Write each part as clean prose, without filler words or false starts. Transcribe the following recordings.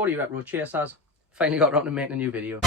Geordie Retro Chasers. Finally got around to making a new video.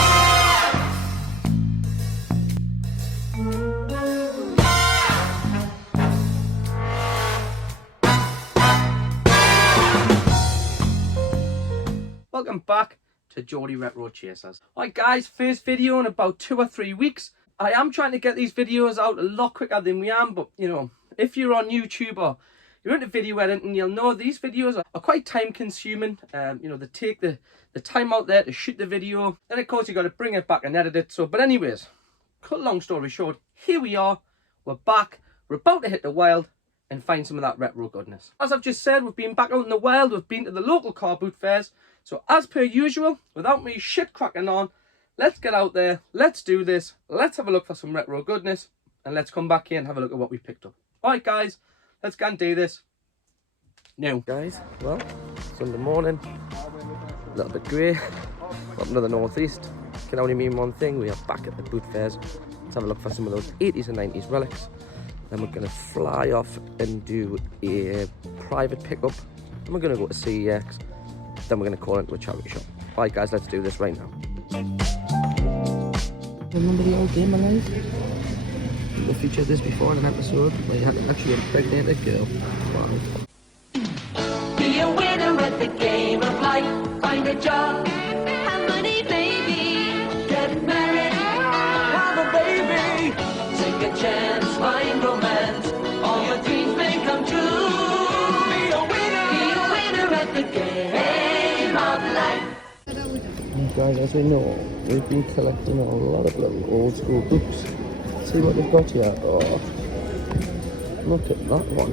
Welcome back to Geordie Retro Chasers. Alright guys, first video in about 2 or 3 weeks. I am trying to get these videos out a lot quicker than we am, but you know, if you're on YouTube or you're into video editing, you'll know these videos are quite time consuming. You know, they take the time out there to shoot the video, and of course you got to bring it back and edit it. So, but anyways, cut long story short, here we are, we're back, we're about to hit the wild and find some of that retro goodness. As I've just said, we've been back out in the wild, we've been to the local car boot fairs. So as per usual, without me shit cracking on, let's get out there, let's do this, let's have a look for some retro goodness, and let's come back here and have a look at what we picked up. Alright guys, let's go and do this now. Guys, well, Sunday morning, a little bit grey, up into the northeast. Can only mean one thing, we are back at the boot fairs. Let's have a look for some of those 80s and 90s relics. Then we're going to fly off and do a private pickup, and we're going to go to CEX. Then we're going to call into a charity shop. Alright guys, let's do this right now. Remember the old game Alive? We featured this before in an episode where you had to actually impregnate a girl. Wow. Be a winner at the game of life. Find a job, have money, baby. Get married, have a baby. Take a chance, find romance. All your dreams may come true. Be a winner at the game of life. Guys, as we know, we've been collecting a lot of little old school books. See what they've got here. Oh, look at that one.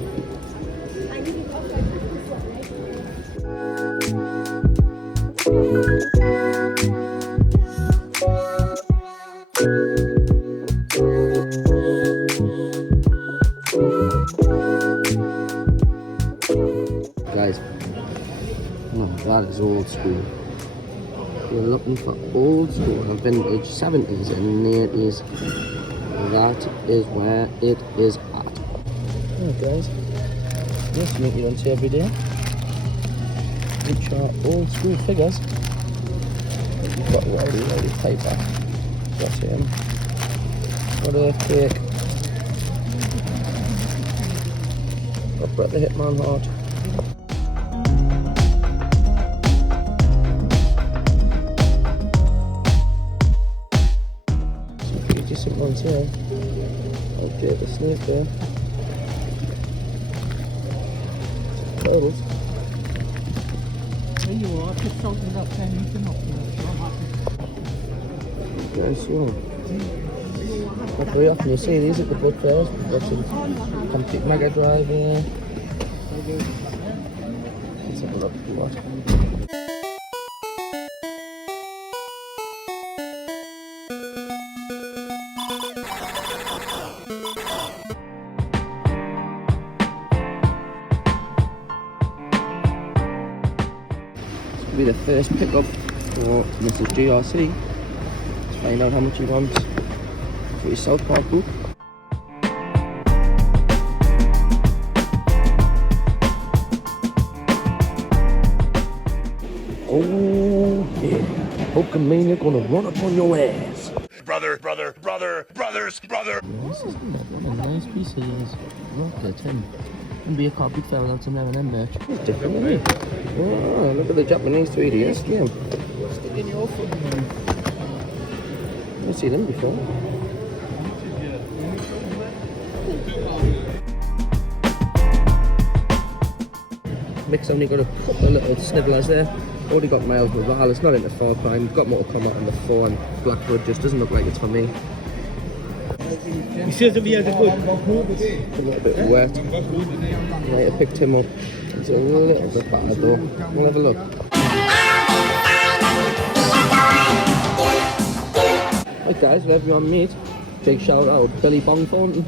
Guys, oh, that is old school. We're looking for old school, vintage 70s and 80s. That is where it is at. Alright guys, this is what you don't see every day. Which are old school figures. We've got Rowdy Piper. Got him. Got Earthquake. Got Bret the Hitman Hart. Decent ones here. Okay, the snake there. Turtles. There you are, just talking about anything up there, so I'm happy. Very small. Not very often you see these at the book fairs. We've got some complete Mega Drive here. Let's have a look at what. Be the first pickup for Mrs. GRC. Let's find out how much he wants for his South Park book. Oh yeah, Hulkamania gonna run up on your ass. Brother. Yeah, this is a nice piece of yours. Look at him. And be a car boot fair without some M&M merch. It's different, isn't it? Oh, look at the Japanese 3DS game. Stick in your foot, man. I've seen them before. Mick's only got a couple of little snivellers there. Already got Miles Morales, not into Far Cry. Got Mortal Kombat on the 4 and Blackwood just doesn't look like it's for me. You said to be as a good. It's a little bit wet. I might have picked him up. It's a little bit battered though. We'll have a look. Hi guys, wherever you want to meet. Big shout out, Billy Bong Thornton.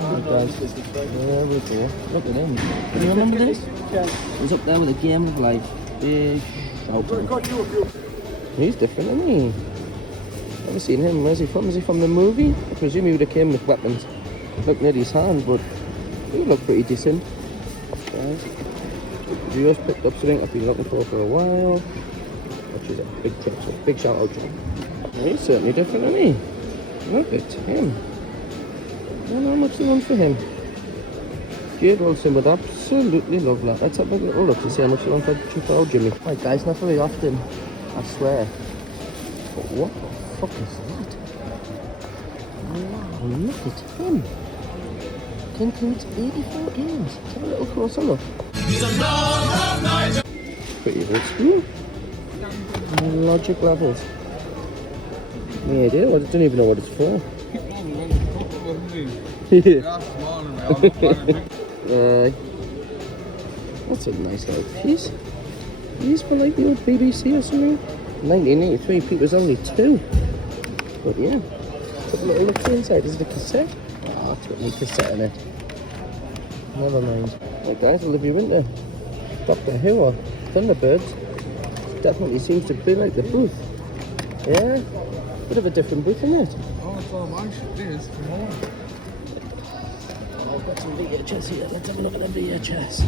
Hi guys. There we go. Look at him. Do you remember this? He's up there with a game of life. Big shout out. He's different, isn't he? Never seen him. Where's he from? Is he from the movie? I presume he would have came with weapons. Looking at his hand, but he would look pretty decent. Guys. just picked up something I've been looking for a while, which is a big trip, so big shout out to him. He's certainly different, isn't he? Look at him. I don't know how much they want for him. Jade Wilson would absolutely love that. Let's have a little look to see how much they want for old Jimmy. Right guys, not very often, I swear. But what the fuck is that? Wow, look at him. Concludes 84 games. Let's have a little closer look. Pretty old school. Logic levels. No idea, I don't even know what it's for. That's a nice little piece. These for like the old BBC or something. 1983, Peter's only 2. But yeah, have a little look inside. Is it a cassette? Oh, it's got no cassette in it. Never mind. Right guys, Olivia Winter, Doctor Who or Thunderbirds. Definitely seems to be like the booth. Yeah, bit of a different booth, isn't it? Oh, it's all my shit, this. I've got some VHS here. Let's have a look at the VHS.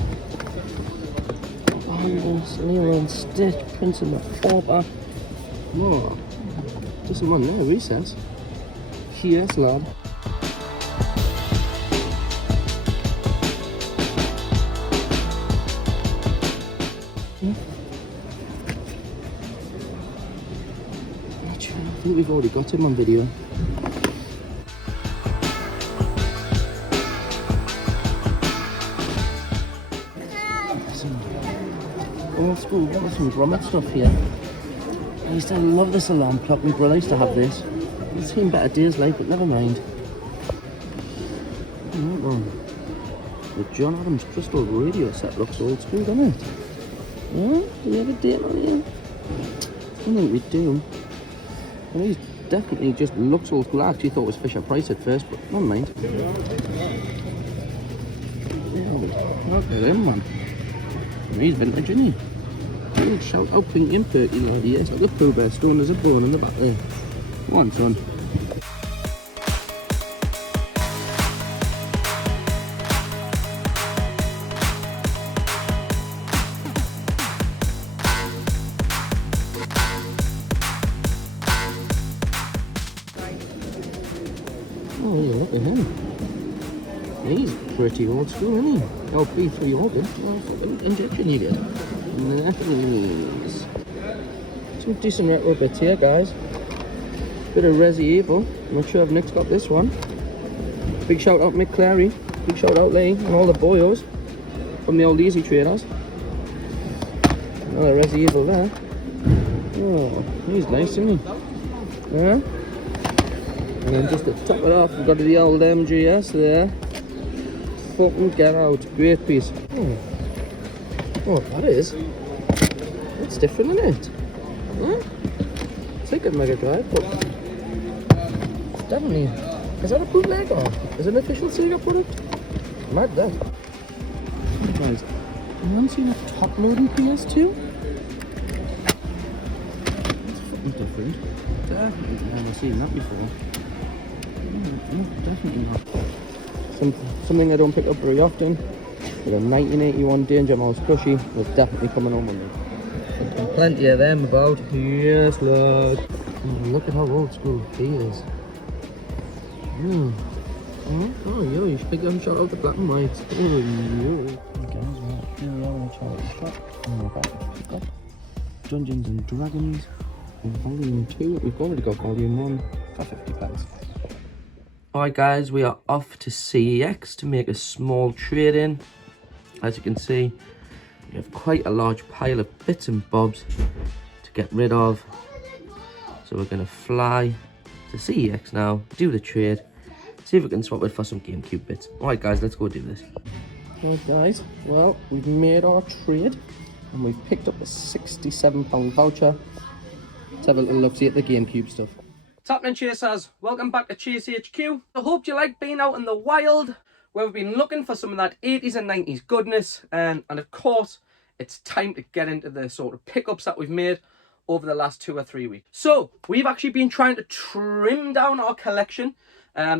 Neil and Stitch, Prince and the Pauper. Oh, there's some on there, Recess. PS Lab. I think we've already got him on video. Old school, what was some grommet stuff here? I used to love this alarm clock. My brother used to have this. It's seen better days like, but never mind. Right one. The John Adams crystal radio set looks old school, doesn't it? Yeah, do we have a date on here? I don't think we do. Well, he's definitely just looks old school. I actually thought it was Fisher Price at first, but never mind. Oh, look at him, man. He's vintage, isn't he? Big shout out Pinky and Perky, lad. Yes, look at Pooh Bear Stone. There's a bone in the back there. Go on, son. Oh, yeah, look at him. He's pretty old school, isn't he? Oh, B3 organ. Oh, fucking injection you get. Nice. Some decent retro bits here, guys. Bit of Resi Evil. I'm not sure if Nick's got this one. Big shout out Mick Clary. Big shout out Lee and all the boyos from the old Easy Traders. Another Resi Evil there. Oh, he's nice, isn't he? Yeah. And then just to top it off, we've got the old MGS there. Fucking get out. Great piece. Oh, that is. That's different, isn't it? Yeah? It's like a Mega Drive, but definitely. Is that a bootleg or is it an official Sega product? Mad that. Guys, anyone seen a top loading PS2? It's fucking different. Definitely never seen that before. No, definitely not. Something I don't pick up very often. With a 1981 Danger Mouse plushie was definitely coming home on me. And plenty of them about. Yes, look. Oh, look at how old school he is. Oh, yo, you should pick them shot out the black and white. Oh, yo. Okay, well, here we are in a charity shop. And we're about to pick up Dungeons and Dragons in Volume 2. We've already got Volume 1 for £50. Alright guys, we are off to CEX to make a small trade-in. As you can see, we have quite a large pile of bits and bobs to get rid of. So we're going to fly to CEX now, do the trade, see if we can swap it for some GameCube bits. Alright guys, let's go do this. Alright guys, well, we've made our trade and we've picked up a £67 voucher. Let's have a little look, see at the GameCube stuff. What's happening, Chasers? Welcome back to Chase HQ. I hope you like being out in the wild, where we've been looking for some of that 80s and 90s goodness, and of course, it's time to get into the sort of pickups that we've made over the last 2 or 3 weeks. So, we've actually been trying to trim down our collection.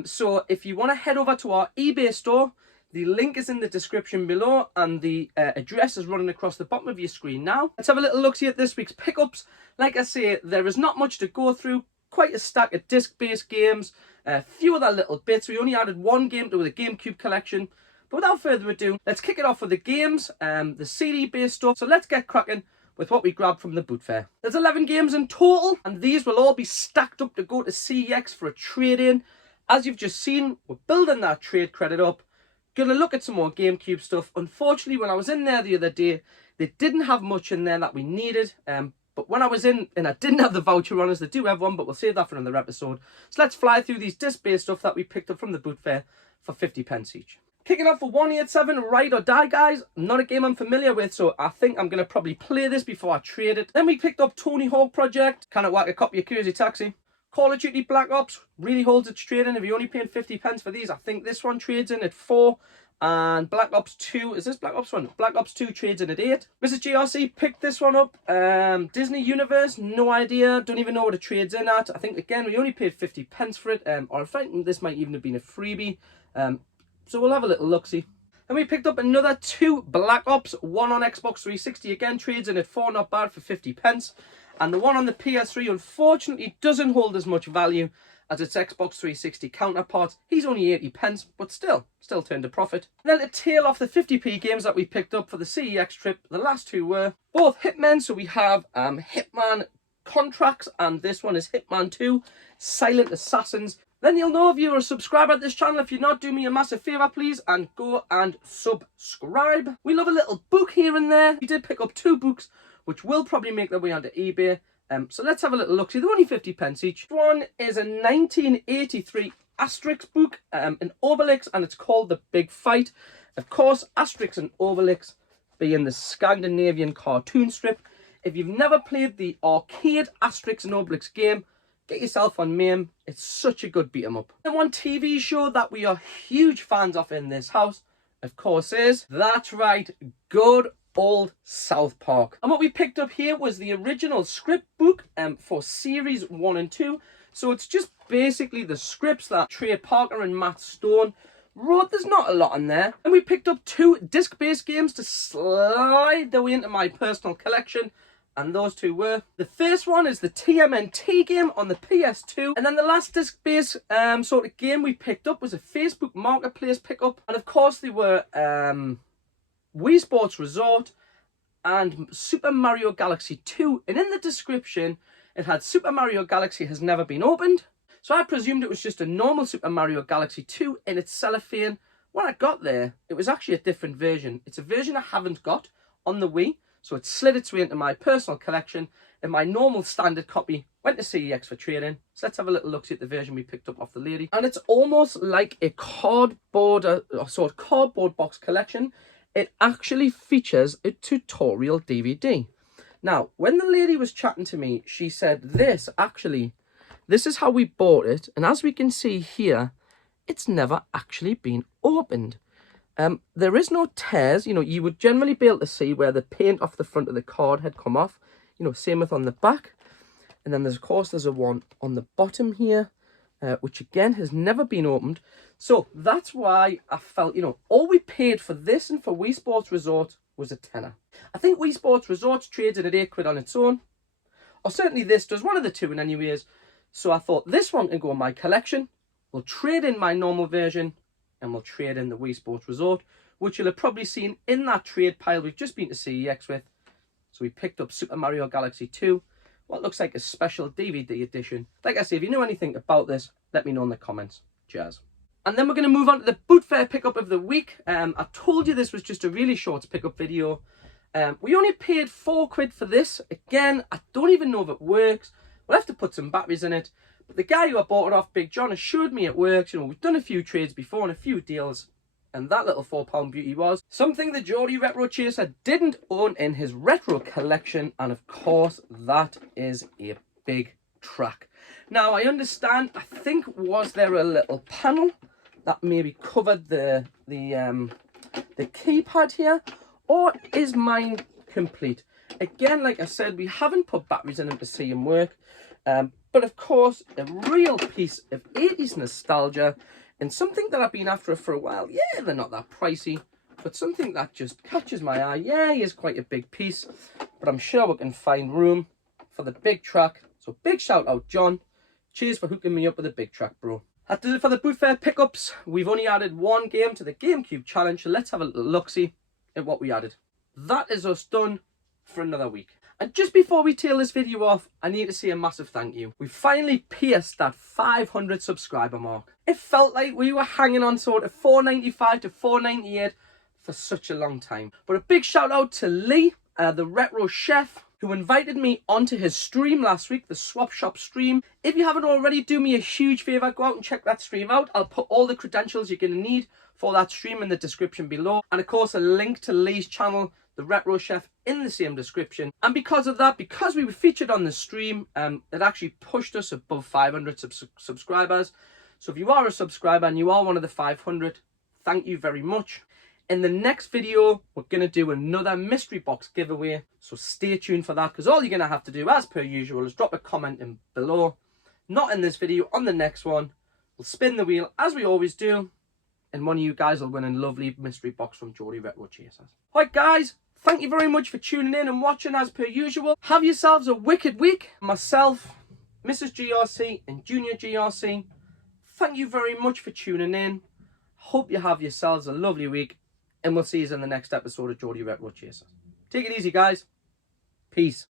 So, if you want to head over to our eBay store, The link is in the description below, and the address is running across the bottom of your screen now. Let's have a little look-see at this week's pickups. Like I say, there is not much to go through. Quite a stack of disc-based games, a few other little bits. We only added one game to the GameCube collection. But without further ado, let's kick it off with the games, the CD-based stuff. So let's get cracking with what we grabbed from the boot fair. There's 11 games in total, and these will all be stacked up to go to CEX for a trade-in. As you've just seen, we're building that trade credit up. Gonna look at some more GameCube stuff. Unfortunately, when I was in there the other day, they didn't have much in there that we needed. But when I was in, and I didn't have the voucher runners, they do have one, but we'll save that for another episode. So let's fly through these disc-based stuff that we picked up from the boot fair for 50p each. Kicking off for 187, Ride or Die, guys. Not a game I'm familiar with, so I think I'm going to probably play this before I trade it. Then we picked up Tony Hawk Project. Cannot whack a copy of Crazy Taxi. Call of Duty Black Ops really holds its trade in. If you only paid 50p for these, I think this one trades in at 4. And Black Ops 2, is this Black Ops 1? Black Ops 2 trades in at 8. Mrs. GRC picked this one up. Disney Universe, no idea. Don't even know what it trades in at. I think, again, we only paid 50p for it. Or I think this might even have been a freebie. So we'll have a little look-see. And we picked up another 2 Black Ops. One on Xbox 360, again, trades in at 4, not bad for 50p. And the one on the PS3, unfortunately, doesn't hold as much value as its Xbox 360 counterpart. He's only 80p, but still turned a profit. And then to tail off the 50p games that we picked up for the CEX trip, the last two were both Hitmen. So we have Hitman Contracts, and this one is Hitman 2, Silent Assassins. Then you'll know if you're a subscriber at this channel. If you're not, do me a massive favour, please, and go and subscribe. We love a little book here and there. We did pick up 2 books, which will probably make their way onto eBay. So let's have a little look. See, they're only 50p each. One is a 1983 Asterix book, an Obelix, and it's called The Big Fight. Of course, Asterix and Obelix being the Scandinavian cartoon strip. If you've never played the arcade Asterix and Obelix game, get yourself on MAME. It's such a good beat-em-up. And one TV show that we are huge fans of in this house, of course, is, that's right, good old South Park. And what we picked up here was the original script book for series 1 and 2. So it's just basically the scripts that Trey Parker and Matt Stone wrote. There's not a lot in there. And we picked up 2 disc-based games to slide their way into my personal collection. And those 2 were, the first one is the TMNT game on the PS2. And then the last disc-based sort of game we picked up was a Facebook Marketplace pickup. And of course they were Wii Sports Resort and Super Mario Galaxy 2. And in the description, it had Super Mario Galaxy has never been opened. So I presumed it was just a normal Super Mario Galaxy 2 in its cellophane. When I got there, it was actually a different version. It's a version I haven't got on the Wii. So it slid its way into my personal collection. And my normal standard copy went to CEX for trading. So let's have a little look at the version we picked up off the lady. And it's almost like a cardboard box collection. It actually features a tutorial DVD. Now, when the lady was chatting to me, she said this is how we bought it. And as we can see here, it's never actually been opened. There is no tears. You know, you would generally be able to see where the paint off the front of the card had come off. You know, same with on the back. And then there's a one on the bottom here, which again has never been opened. So that's why I felt, you know, all we paid for this and for Wii Sports Resort was a tenner. I think Wii Sports Resort trades at £8 on its own. Or certainly this does, one of the two in anyways. So I thought this one can go in my collection. We'll trade in my normal version and we'll trade in the Wii Sports Resort, which you'll have probably seen in that trade pile we've just been to CEX with. So we picked up Super Mario Galaxy 2. What looks like a special DVD edition. Like I say, if you know anything about this, let me know in the comments. Cheers. And then we're going to move on to the boot fair pickup of the week. I told you this was just a really short pickup video. We only paid £4 for this. Again, I don't even know if it works. We'll have to put some batteries in it. But the guy who I bought it off, Big John, assured me it works. You know, we've done a few trades before and a few deals. And that little £4 beauty was something the Geordie Retro Chaser didn't own in his retro collection. And of course, that is a big track. Now, I understand, I think, was there a little panel that maybe covered the keypad here? Or is mine complete? Again, like I said, we haven't put batteries in them to see them work. But of course, a real piece of 80s nostalgia. And something that I've been after for a while. Yeah, they're not that pricey, but something that just catches my eye. Yeah, he is quite a big piece, but I'm sure we can find room for the big track. So big shout out, John. Cheers for hooking me up with a big track, bro. That does it for the Boot Fair pickups. We've only added one game to the GameCube challenge, so let's have a little look-see at what we added. That is us done for another week. And just before we tail this video off, I need to say a massive thank you. We finally pierced that 500 subscriber mark. It felt like we were hanging on sort of 495 to 498 for such a long time. But a big shout out to Lee, the retro chef, who invited me onto his stream last week, the Swap Shop stream. If you haven't already, do me a huge favour, go out and check that stream out. I'll put all the credentials you're going to need for that stream in the description below. And of course, a link to Lee's channel, the Retro Chef, in the same description. And because of that, because we were featured on the stream, it actually pushed us above 500 subscribers. So if you are a subscriber and you are one of the 500, thank you very much. In the next video, we're going to do another mystery box giveaway. So stay tuned for that, because all you're going to have to do, as per usual, is drop a comment in below. Not in this video, on the next one. We'll spin the wheel, as we always do. And one of you guys will win a lovely mystery box from Geordie Retro Chasers. Right, guys. Thank you very much for tuning in and watching as per usual. Have yourselves a wicked week. Myself, Mrs. GRC and Junior GRC, thank you very much for tuning in. Hope you have yourselves a lovely week. And we'll see you in the next episode of Geordie Retro Chasers. Take it easy, guys. Peace.